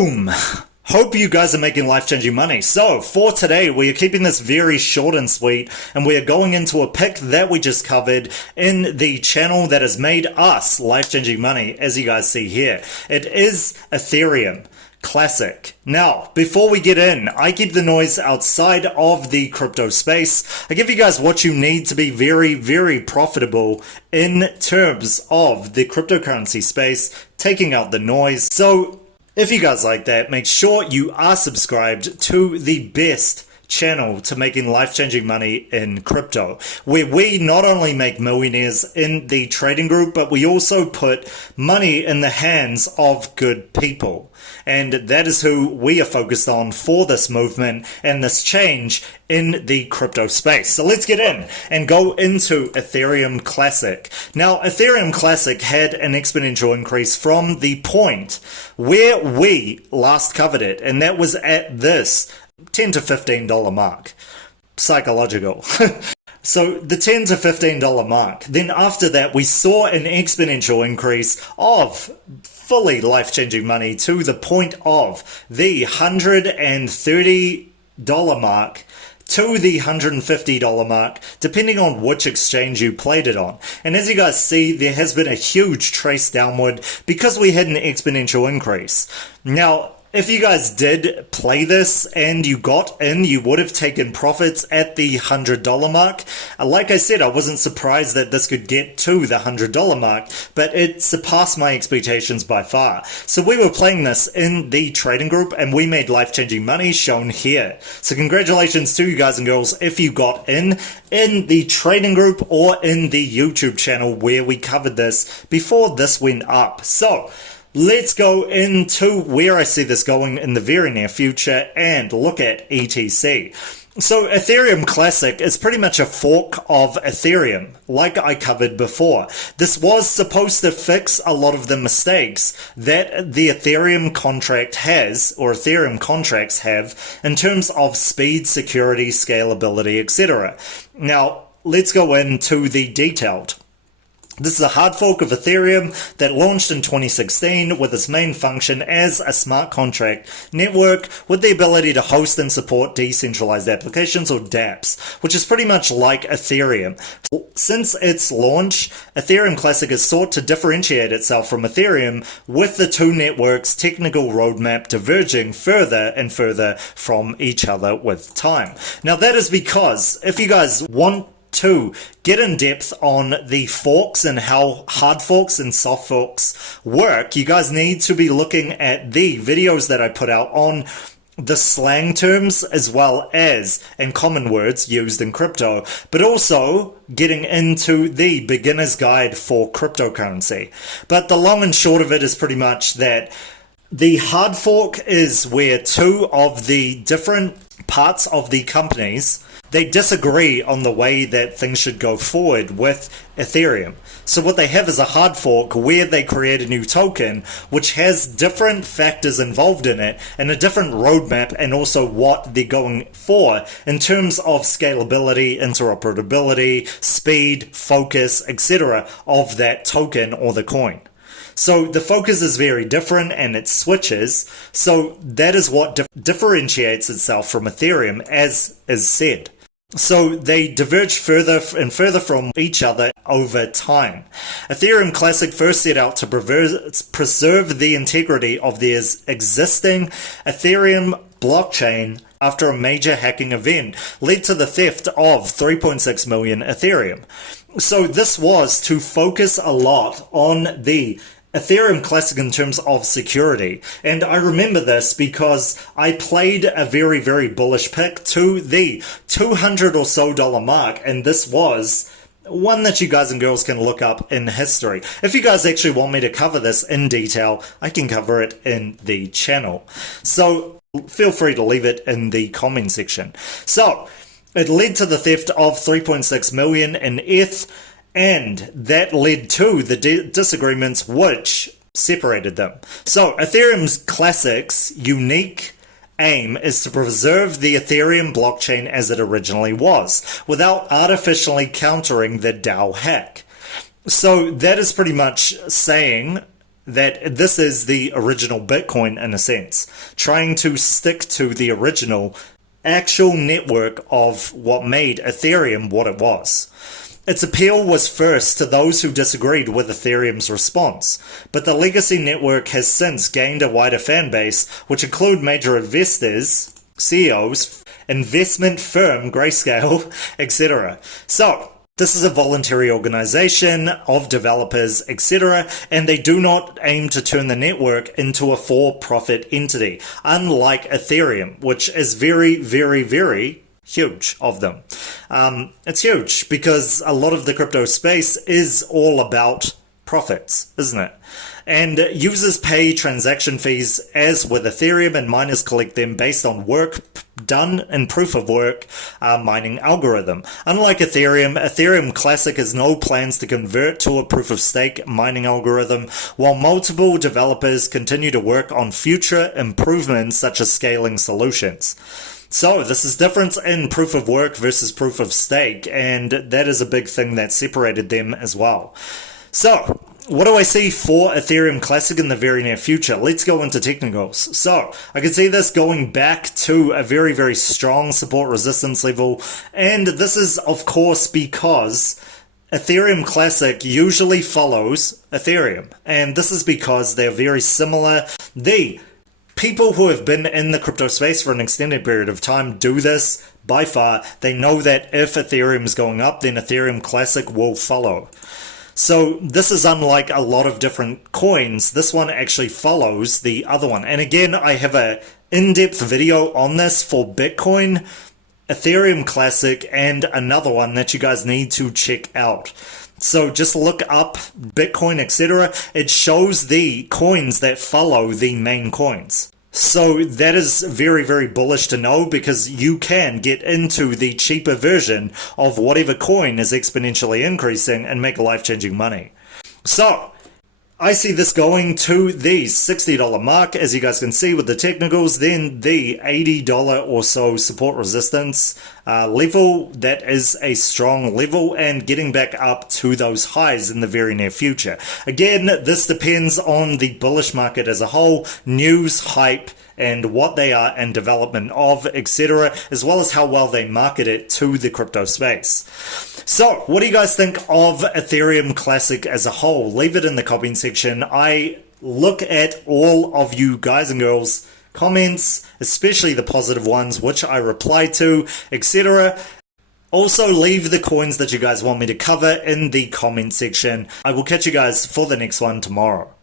Boom! Hope you guys are making life-changing money. So, for today, we are keeping this very short and sweet, and we are going into a pick that we just covered in the channel that has made us life-changing money, as you guys see here. It is Ethereum Classic. Now, before we get in, I keep the noise outside of the crypto space. I give you guys what you need to be very, very profitable in terms of the cryptocurrency space, taking out the noise. So, if you guys like that, make sure you are subscribed to the best channel to making life-changing money in crypto, where we not only make millionaires in the trading group, but we also put money in the hands of good people. And that is who we are focused on for this movement and this change in the crypto space. So let's get in and go into Ethereum Classic. Now, Ethereum Classic had an exponential increase from the point where we last covered it, and that was at this $10 to $15 mark. Psychological. So the $10 to $15 mark. Then after that, we saw an exponential increase of fully life-changing money to the point of the $130 mark to the $150 mark, depending on which exchange you played it on. And as you guys see, there has been a huge trace downward because we had an exponential increase. Now, if you guys did play this and you got in, you would have taken profits at the $100 mark. Like I said, I wasn't surprised that this could get to the $100 mark, but it surpassed my expectations by far. So we were playing this in the trading group and we made life-changing money, shown here. So congratulations to you guys and girls if you got in the trading group or in the YouTube channel where we covered this before this went up. So let's go into where I see this going in the very near future and look at ETC. So Ethereum Classic is pretty much a fork of Ethereum, like I covered before. This was supposed to fix a lot of the mistakes that the Ethereum contract has, or Ethereum contracts have, in terms of speed, security, scalability, etc. Now, let's go into the detailed. This is a hard fork of Ethereum that launched in 2016 with its main function as a smart contract network with the ability to host and support decentralized applications, or dApps, which is pretty much like Ethereum. Since its launch, Ethereum Classic has sought to differentiate itself from Ethereum, with the two networks' technical roadmap diverging further and further from each other with time. Now, that is because if you guys want to get in depth on the forks and how hard forks and soft forks work, you guys need to be looking at the videos that I put out on the slang terms as well as and common words used in crypto, but also getting into the beginner's guide for cryptocurrency. But the long and short of it is pretty much that the hard fork is where two of the different parts of the companies, they disagree on the way that things should go forward with Ethereum. So what they have is a hard fork where they create a new token which has different factors involved in it and a different roadmap, and also what they're going for in terms of scalability, interoperability, speed, focus, etc. of that token or the coin. So the focus is very different and it switches. So that is what differentiates itself from Ethereum, as is said. So they diverge further and further from each other over time. Ethereum Classic first set out to preserve the integrity of their existing Ethereum blockchain after a major hacking event led to the theft of 3.6 million Ethereum. So this was to focus a lot on the Ethereum Classic in terms of security. And I remember this because I played a very, very bullish pick to the $200 or so mark, and this was one that you guys and girls can look up in history. If you guys actually want me to cover this in detail, I can cover it in the channel. So feel free to leave it in the comment section. So it led to the theft of 3.6 million in ETH, and that led to the disagreements which separated them. So Ethereum's Classic's unique aim is to preserve the Ethereum blockchain as it originally was, without artificially countering the DAO hack. So that is pretty much saying that this is the original Bitcoin in a sense, trying to stick to the original actual network of what made Ethereum what it was. Its appeal was first to those who disagreed with Ethereum's response, but the legacy network has since gained a wider fan base, which include major investors, CEOs, investment firm Grayscale, etc. So, this is a voluntary organization of developers, etc., and they do not aim to turn the network into a for-profit entity, unlike Ethereum, which is very, very, very huge of them. It's huge because a lot of the crypto space is all about profits, isn't it? And users pay transaction fees as with Ethereum, and miners collect them based on work done in proof of work mining algorithm. Unlike Ethereum Classic has no plans to convert to a proof of stake mining algorithm, while multiple developers continue to work on future improvements such as scaling solutions. So this is difference in proof of work versus proof of stake, and that is a big thing that separated them as well. So, what do I see for Ethereum Classic in the very near future? Let's go into technicals. So, I can see this going back to a very, very strong support resistance level, and this is, of course, because Ethereum Classic usually follows Ethereum, and this is because they're very similar. The people who have been in the crypto space for an extended period of time do this by far. They know that if Ethereum is going up, then Ethereum Classic will follow. So this is unlike a lot of different coins. This one actually follows the other one. And again, I have a in-depth video on this for Bitcoin, Ethereum Classic, and another one that you guys need to check out. So just look up Bitcoin, etc. It shows the coins that follow the main coins. So that is very, very bullish to know, because you can get into the cheaper version of whatever coin is exponentially increasing and make life-changing money. So I see this going to the $60 mark, as you guys can see with the technicals, then the $80 or so support resistance level. That is a strong level, and getting back up to those highs in the very near future. Again, this depends on the bullish market as a whole, news, hype, and what they are and development of, etc., as well as how well they market it to the crypto space. So, what do you guys think of Ethereum Classic as a whole? Leave it in the comment section. I look at all of you guys and girls' comments, especially the positive ones, which I reply to, etc. Also, leave the coins that you guys want me to cover in the comment section. I will catch you guys for the next one tomorrow.